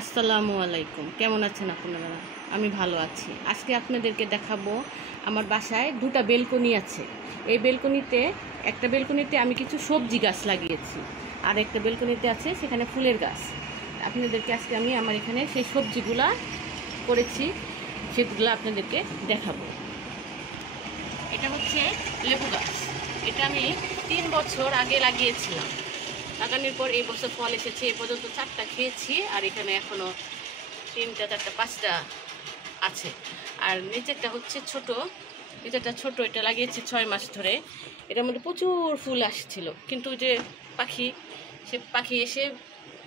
আসসালামু আলাইকুম। কেমন আছেন আপনারা? আমি ভালো আছি। আজকে আপনাদেরকে দেখাবো আমার বাসায় দুটা বেলকনি আছে। এই বেলকনিতে একটা বেলকনিতে আমি কিছু সবজি গাছ লাগিয়েছি, আর একটা বেলকনিতে আছে সেখানে ফুলের গাছ। আপনাদেরকে আজকে আমি আমার এখানে সেই সবজিগুলা করেছি, সেগুলো আপনাদেরকে দেখাবো। এটা হচ্ছে লেবু গাছ। এটা আমি 3 বছর আগে লাগিয়েছিলাম। লাগানোর পর এই বছর ফল এসেছে। এ পর্যন্ত 4টা খেয়েছি, আর এখানে এখনও 3টা 4টা 5টা আছে। আর নিচেরটা হচ্ছে ছোট, নিচেরটা ছোট। এটা লাগিয়েছি 6 মাস ধরে। এটার মধ্যে প্রচুর ফুল আসছিল, কিন্তু যে পাখি এসে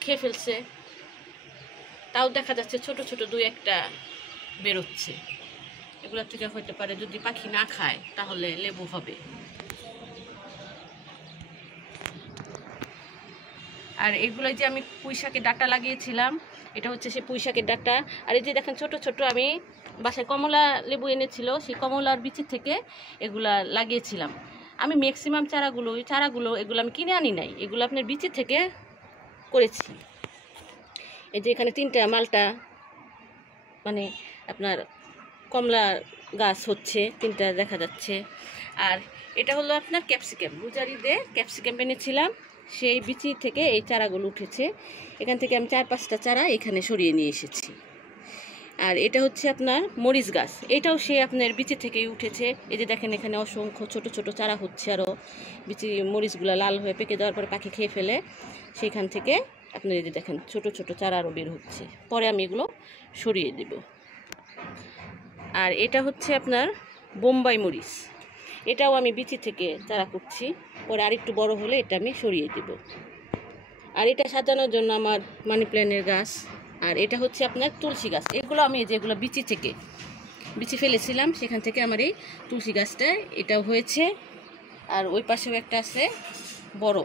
খেয়ে ফেলছে। তাও দেখা যাচ্ছে ছোট ছোট 2-1টা বেরোচ্ছে। এগুলোর থেকে হতে পারে, যদি পাখি না খায় তাহলে লেবু হবে। আর এগুলো যে আমি পুঁইশাকের ডাঁটা লাগিয়েছিলাম, এটা হচ্ছে সে পুঁইশাকের ডাঁটা। আর এই যে দেখেন ছোট ছোট, আমি বাসায় কমলা লেবু এনেছিল, সেই কমলার বিচি থেকে এগুলা লাগিয়েছিলাম। আমি ম্যাক্সিমাম চারাগুলো এগুলো আমি কিনে আনি নাই, এগুলো আপনার বিচি থেকে করেছি। এই যে এখানে 3টা মালটা, মানে আপনার কমলা গাছ হচ্ছে 3টা দেখা যাচ্ছে। আর এটা হলো আপনার ক্যাপসিকাম, রোজারিতে ক্যাপসিকাম এনেছিলাম, সেই বিচি থেকে এই চারাগুলো উঠেছে। এখান থেকে আমি 4-5টা চারা এখানে সরিয়ে নিয়ে এসেছি। আর এটা হচ্ছে আপনার মরিচ গাছ, এটাও সে আপনার বিচি থেকেই উঠেছে। এই যে দেখেন এখানে অসংখ্য ছোট ছোট চারা হচ্ছে, আরও বিচি মরিচগুলো লাল হয়ে পেকে যাওয়ার পরে পাখি খেয়ে ফেলে, সেখান থেকে আপনার এই যে দেখেন ছোট ছোট চারা আরও বের হচ্ছে। পরে আমি এগুলো সরিয়ে দেব। আর এটা হচ্ছে আপনার বোম্বাই মরিচ, এটাও আমি বিচি থেকে চারা করছি, পরে আরেকটু বড় হলে এটা আমি সরিয়ে দেব। আর এটা সাজানোর জন্য আমার মানি প্ল্যান্টের গাছ। আর এটা হচ্ছে আপনার তুলসী গাছ। এগুলো আমি যেগুলো বিচি ফেলেছিলাম, সেখান থেকে আমার এই তুলসী গাছটা এটাও হয়েছে। আর ওই পাশেও একটা আছে বড়,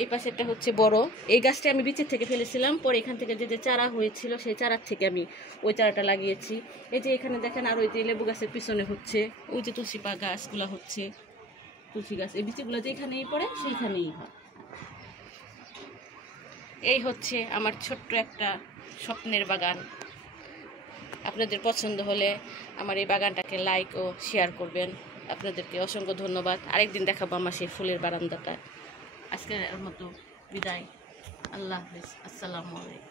এই পাশেরটা হচ্ছে বড়। এই গাছটা আমি বিচি থেকে ফেলেছিলাম, পরে এখান থেকে যে চারা হয়েছিল সেই চারার থেকে আমি ওই চারাটা লাগিয়েছি। এই যে এখানে দেখেন, আর ওই যে লেবু গাছের পিছনে হচ্ছে ওই যে তুলসী গাছগুলো হচ্ছে, তুলসী গাছ এই বিচিগুলো যেখানেই পড়ে সেইখানেই হয়। এই হচ্ছে আমার ছোট্ট একটা স্বপ্নের বাগান। আপনাদের পছন্দ হলে আমার এই বাগানটাকে লাইক ও শেয়ার করবেন। আপনাদেরকে অসংখ্য ধন্যবাদ। আরেকদিন দেখাবো আমার সেই ফুলের বারান্দাটা। আজকের মতো বিদায়। আল্লাহ হাফেজ। আসসালামু আলাইকুম।